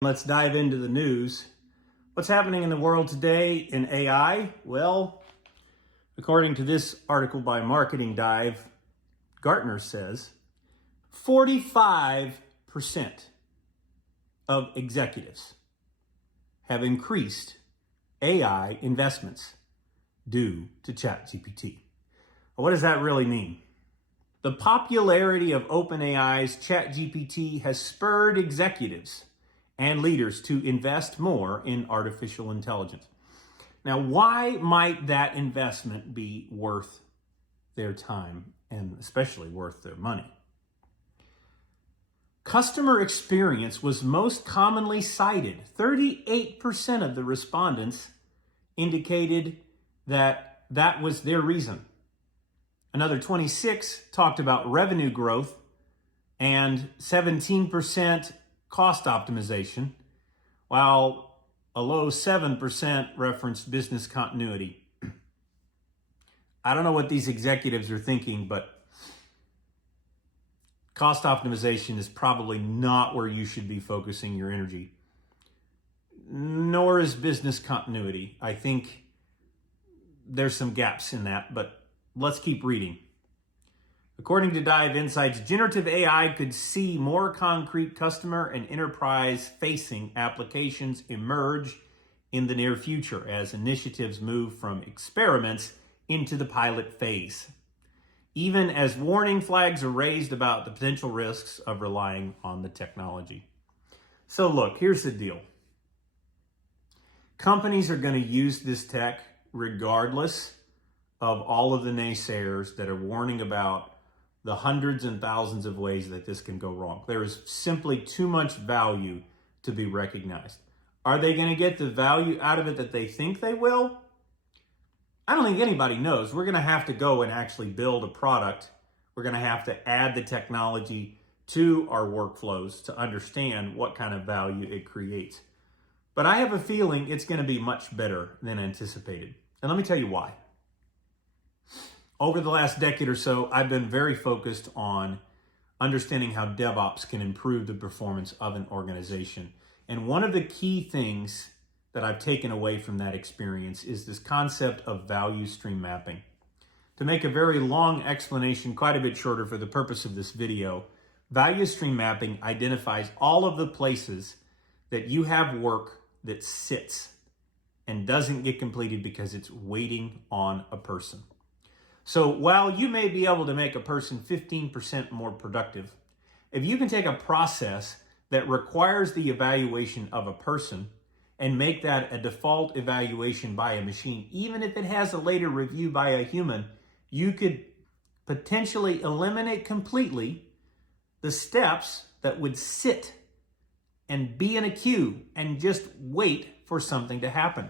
Let's dive into the news. What's happening in the world today in AI? Well, according to this article by Marketing Dive, Gartner says 45% of executives have increased AI investments due to ChatGPT. What does that really mean? The popularity of OpenAI's ChatGPT has spurred executives and leaders to invest more in artificial intelligence. Now, why might that investment be worth their time and especially worth their money? Customer experience was most commonly cited. 38% of the respondents indicated that that was their reason. Another 26 talked about revenue growth and 17% cost optimization, while a low 7% referenced business continuity. I don't know what these executives are thinking, but cost optimization is probably not where you should be focusing your energy, nor is business continuity. I think there's some gaps in that, but let's keep reading. According to Dive Insights, generative AI could see more concrete customer and enterprise-facing applications emerge in the near future as initiatives move from experiments into the pilot phase, even as warning flags are raised about the potential risks of relying on the technology. So look, here's the deal. Companies are going to use this tech regardless of all of the naysayers that are warning about the hundreds and thousands of ways that this can go wrong. There is simply too much value to be recognized. Are they going to get the value out of it that they think they will? I don't think anybody knows. We're going to have to go and actually build a product. We're going to have to add the technology to our workflows to understand what kind of value it creates. But I have a feeling it's going to be much better than anticipated. And let me tell you why. Over the last decade or so, I've been very focused on understanding how DevOps can improve the performance of an organization. And one of the key things that I've taken away from that experience is this concept of value stream mapping. To make a very long explanation quite a bit shorter for the purpose of this video, value stream mapping identifies all of the places that you have work that sits and doesn't get completed because it's waiting on a person. So while you may be able to make a person 15% more productive, if you can take a process that requires the evaluation of a person and make that a default evaluation by a machine, even if it has a later review by a human, you could potentially eliminate completely the steps that would sit and be in a queue and just wait for something to happen.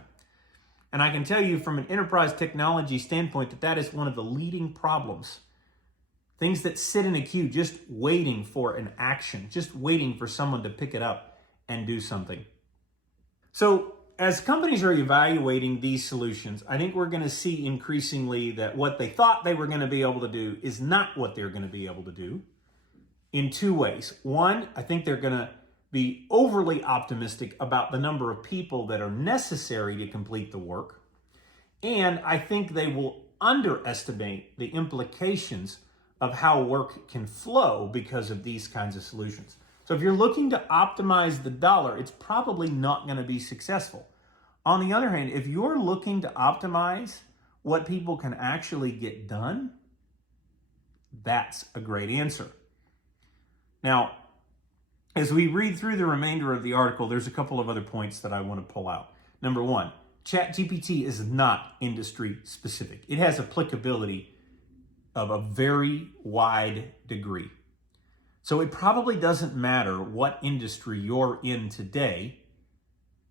And I can tell you from an enterprise technology standpoint that that is one of the leading problems. Things that sit in a queue just waiting for an action, just waiting for someone to pick it up and do something. So as companies are evaluating these solutions, I think we're going to see increasingly that what they thought they were going to be able to do is not what they're going to be able to do in two ways. One, I think they're going to be overly optimistic about the number of people that are necessary to complete the work. And I think they will underestimate the implications of how work can flow because of these kinds of solutions. So if you're looking to optimize the dollar, it's probably not going to be successful. On the other hand, if you're looking to optimize what people can actually get done, that's a great answer. Now, as we read through the remainder of the article, there's a couple of other points that I want to pull out. Number one, ChatGPT is not industry specific. It has applicability of a very wide degree. So it probably doesn't matter what industry you're in today.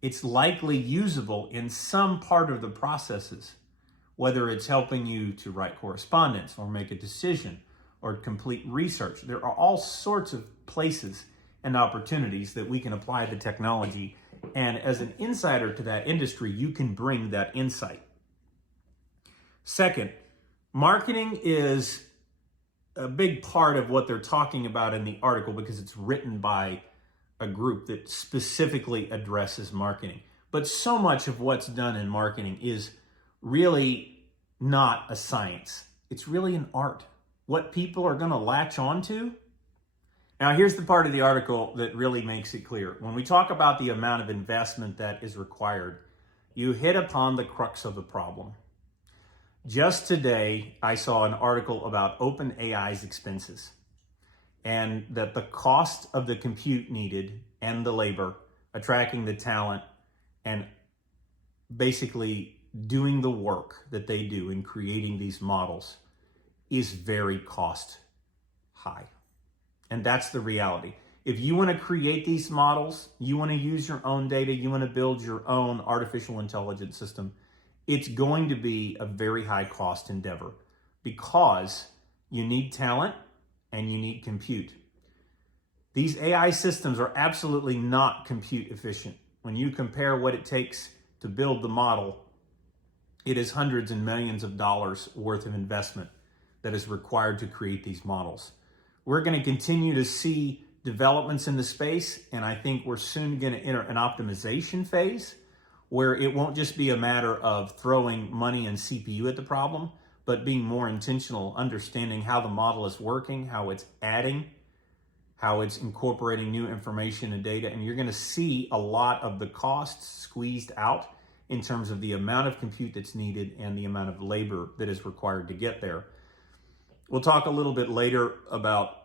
It's likely usable in some part of the processes, whether it's helping you to write correspondence or make a decision or complete research. There are all sorts of places and opportunities that we can apply the technology. And as an insider to that industry, you can bring that insight. Second, marketing is a big part of what they're talking about in the article because it's written by a group that specifically addresses marketing. But so much of what's done in marketing is really not a science. It's really an art. What people are going to latch onto. Now, here's the part of the article that really makes it clear. When we talk about the amount of investment that is required, you hit upon the crux of the problem. Just today, I saw an article about OpenAI's expenses and that the cost of the compute needed and the labor, attracting the talent, and basically doing the work that they do in creating these models is very cost high. And that's the reality. If you want to create these models, you want to use your own data, you want to build your own artificial intelligence system, it's going to be a very high cost endeavor because you need talent and you need compute. These AI systems are absolutely not compute efficient. When you compare what it takes to build the model, it is hundreds and millions of dollars worth of investment that is required to create these models. We're going to continue to see developments in the space, and I think we're soon going to enter an optimization phase where it won't just be a matter of throwing money and CPU at the problem, but being more intentional, understanding how the model is working, how it's adding, how it's incorporating new information and data. And you're going to see a lot of the costs squeezed out in terms of the amount of compute that's needed and the amount of labor that is required to get there. We'll talk a little bit later about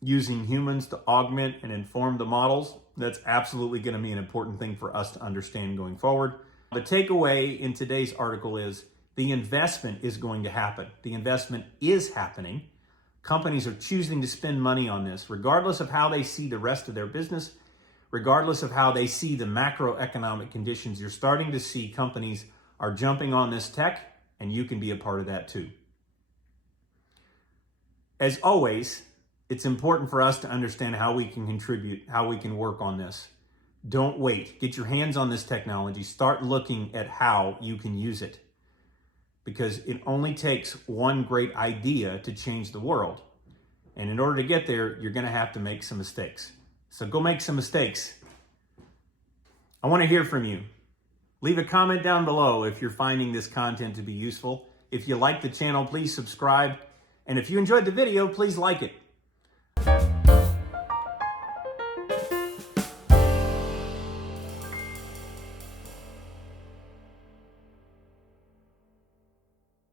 using humans to augment and inform the models. That's absolutely going to be an important thing for us to understand going forward. The takeaway in today's article is the investment is going to happen. The investment is happening. Companies are choosing to spend money on this, regardless of how they see the rest of their business, regardless of how they see the macroeconomic conditions. You're starting to see companies are jumping on this tech, and you can be a part of that too. As always, it's important for us to understand how we can contribute, how we can work on this. Don't wait. Get your hands on this technology. Start looking at how you can use it, because it only takes one great idea to change the world. And in order to get there, you're going to have to make some mistakes. So go make some mistakes. I want to hear from you. Leave a comment down below if you're finding this content to be useful. If you like the channel, please subscribe. And if you enjoyed the video, please like it.